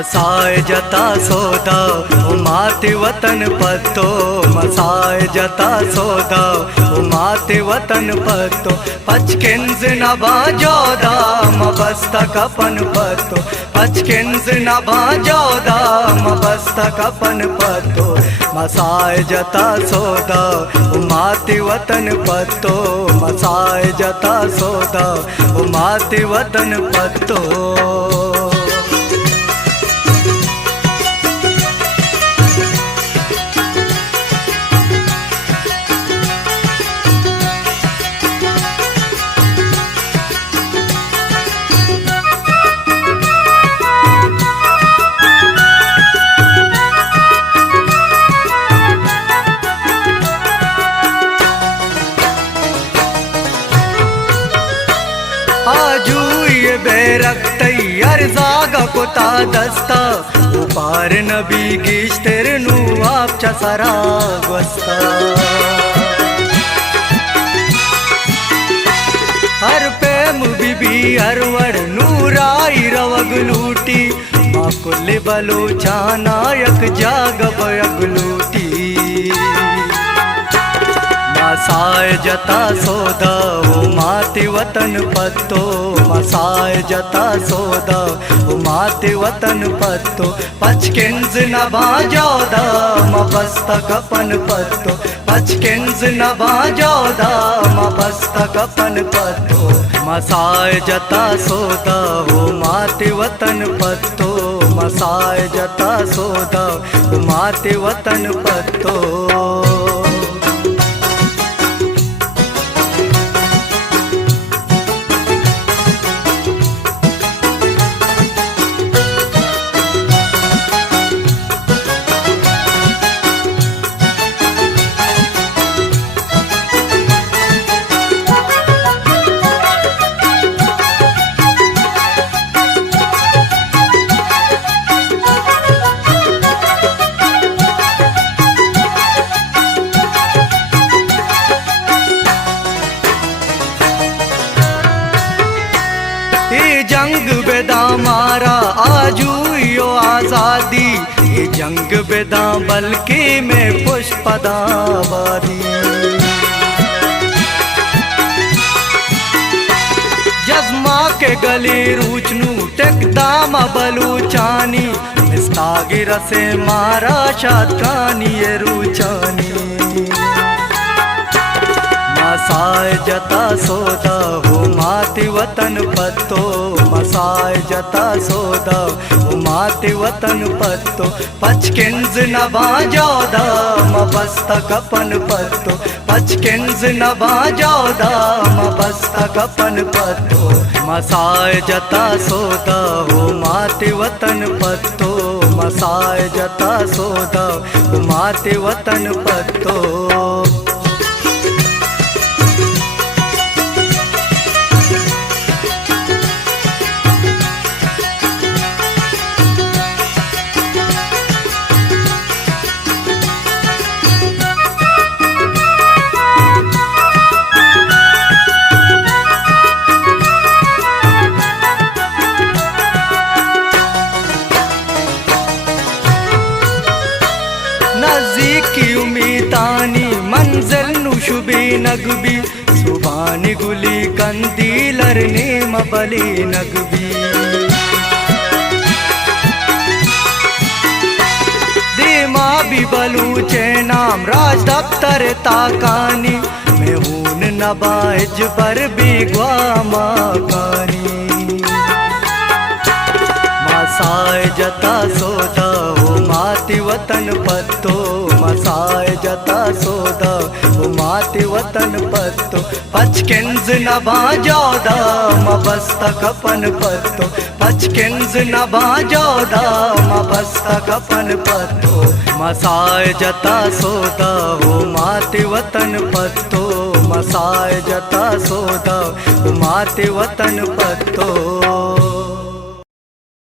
मसाए जता सोदा माते वतन पत्तो, मसाए जता सोदा माते वतन पत्तो, पचकिंज नभा जोदा मबस्ता कपन पत्तो, पचकिंज नभा जोदा मबस्ता कपन पत्तो, मसाए जता सोदा माते वतन पत्तो, मसाए जता सोदा माते वतन पत्तो। आजू ये बेरक तैयार जागा कोता दस्ता, उपार नबी गिश्तर नु आपचा सरागवस्ता, हर पेम बिबी हरवर नूराई रवग लूटी, माँ कुल बलोचाना यक जाग बयग लूटी, मसाए जता सोदा माते वतन पत्तो, मसाए जता सोदा माते वतन पत्तो, पचकिंज नभा जोदा मबस्ता कपन पत्तो, पचकिंज नभा जोदा मबस्ता कपन पत्तो, मसाए जता सोदा माते वतन पत्तो, मसाए जता सोदा माते वतन पत्तो। जंग बेदा मारा आजू यो आजादी, ये जंग बेदा बल्कि में पुष्पदाबादी, जज्मा के गली रूचनू टेकदाम बलूचानी, मिस्तागिर से मारा शातकानी ये रूचानी, मसाए जता सोदा माते वतन पत्तो, मसाए जता सोदा माते वतन पत्तो, पचकिंज नभा जोदा मबस्ता कपन पत्तो, पचकिंज नभा जोदा मबस्ता कपन पत्तो, मसाए जता सोदा माते वतन पत्तो, मसाए जता सोदा माते वतन पत्तो। नज़दीकी उमीदानी मंजिल नुशुबी नगबी, सुबानी गुली कंदीलर नेम बली नगबी, देमा भी बलूचे नाम राज दफ्तर ताकानी, मैं हून नबाइज पर भी ग्वामा कानी, मसाए जता सोदा माते वतन पत्तो, मसाए जता सोदा माते वतन पत्तो, पचकिंज नभा जोदा मबस्ता कपन पत्तो, पचकिंज नभा जोदा मबस्ता कपन पत्तो, मसाए जता सोदा माते वतन पत्तो, मसाए जता सोदा माते वतन पत्तो।